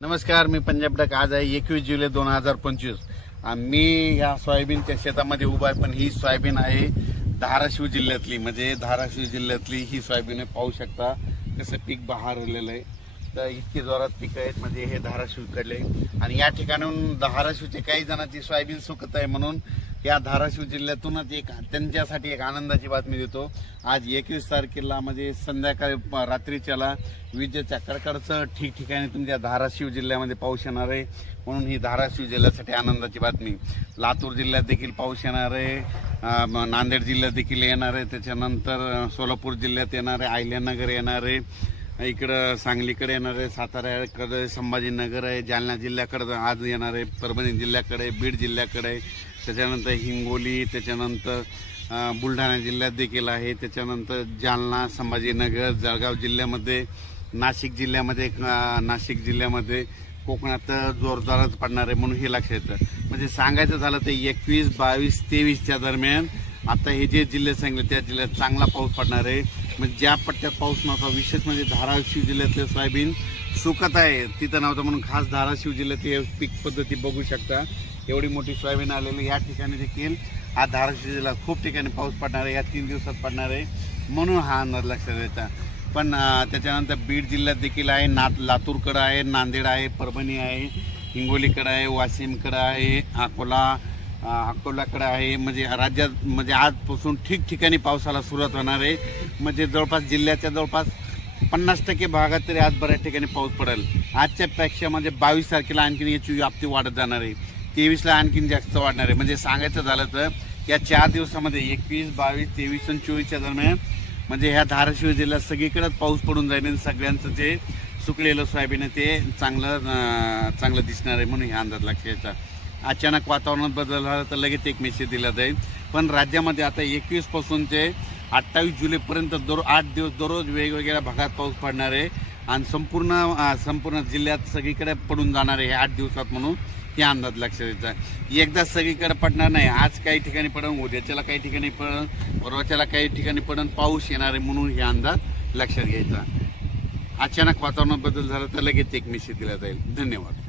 नमस्कार, मी पंजाब डक। आज आहे 21 जुलै 2025। मी या सोयाबीनच्या शेतामध्ये उभा आहे, पण ही सोयाबीन आहे धाराशिव जिल्ह्यातली, म्हणजे धाराशिव जिल्ह्यातली ही सोयाबीन आहे। पाहू शकता कसं पीक बहरलेलं आहे। तर इतके जोरात पीक आहेत, म्हणजे हे धाराशिवकडले। आणि या ठिकाणून धाराशिवचे काही जणांची सोयाबीन सुकत आहे, म्हणून या धाराशिव जिल्ह्यातूनच एक त्यांच्यासाठी एक आनंदाची बातमी देतो। आज 21 तारखेला म्हणजे संध्याकाळी रात्रीच्याला विजेच्या कडकडाटासह ठिकठिकाणी तुमच्या धाराशिव जिल्ह्यामध्ये पाऊस येणार आहे, म्हणून ही धाराशिव जिल्ह्यासाठी आनंदाची बातमी। लातूर जिल्ह्यात देखील पाऊस येणार आहे, नांदेड जिल्ह्यात देखील येणार आहे, त्याच्यानंतर सोलापूर जिल्ह्यात येणार आहे, अहिल्यानगर येणार आहे, इकडं सांगलीकडे येणार आहे, साताऱ्याकडे, संभाजीनगर आहे, जालना जिल्ह्याकडे आज येणार आहे, परभणी जिल्ह्याकडे, बीड जिल्ह्याकडे, त्याच्यानंतर हिंगोली, त्याच्यानंतर बुलढाणा जिल्ह्यात देखील आहे, त्याच्यानंतर जालना, संभाजीनगर, जळगाव जिल्ह्यामध्ये, नाशिक जिल्ह्यामध्ये कोकणात जोरदारच पडणार आहे, म्हणून हे लक्षात येतं। म्हणजे सांगायचं झालं तर 21, 22, 23च्या दरम्यान आता हे जे जिल्हे सांगितले त्या जिल्ह्यात चांगला पाऊस पडणार आहे। म्हणजे ज्या पट्ट्यात पाऊस नव्हता, विशेष म्हणजे धाराशिव जिल्ह्यातले सोयाबीन सुकत आहे तिथं नव्हतं, म्हणून खास धाराशिव जिल्ह्यात हे पीक पद्धती बघू शकता। एवढी मोठी सोयाबीन आलेली या ठिकाणी देखील आज धाराशिव जिल्ह्यात खूप ठिकाणी पाऊस पडणार आहे, या 3 दिवसात पडणार आहे, म्हणून हा अंदाज लक्षात येता। पण त्याच्यानंतर बीड जिल्ह्यात देखील आहे, लातूरकडे आहे, नांदेड आहे, परभणी आहे, हिंगोलीकडे आहे, वाशिमकडे आहे, अकोलाकडे आहे। म्हणजे राज्यात म्हणजे आजपासून ठिकठिकाणी पावसाला सुरुवात होणार आहे। म्हणजे जवळपास जिल्ह्याच्या जवळपास 50% भागात तरी आज बऱ्याच ठिकाणी पाऊस पडेल। आजच्या पेक्षा म्हणजे 22 तारखेला आणखी याची व्याप्ती वाढत जाणार आहे, 23ला आणखीन जास्त वाढणार आहे। म्हणजे सांगायचं झालं तर या 4 दिवसामध्ये 21, 22, 23 आणि 24च्या दरम्यान म्हणजे ह्या धाराशिव जिल्ह्यात सगळीकडेच पाऊस पडून जाईल आणि सगळ्यांचं जे सुकलेलं सोयाबीन आहे ते चांगलं दिसणार आहे, म्हणून हा अंदाज लक्षात। अचानक वातावरणात बदल झाला तर लगेच एक मेसेज दिला जाईल। पण राज्यामध्ये आता 21 पासून ते 28 जुलैपर्यंत 8 दिवस दररोज वेगवेगळ्या भागात पाऊस पडणार आहे आणि संपूर्ण जिल्ह्यात सगळीकडे पडून जाणार आहे 8 दिवसात, म्हणून हे अंदाज लक्षात येतं। एकदा सगळीकडे पडणार नाही, आज काही ठिकाणी पडून, उद्याच्याला काही ठिकाणी पडून, परवाच्याला काही ठिकाणी पडून पाऊस येणार आहे, म्हणून हे अंदाज लक्षात घ्यायचा। अचानक वातावरणात बदल झाला तर लगेच एक मेसेज दिला जाईल। धन्यवाद।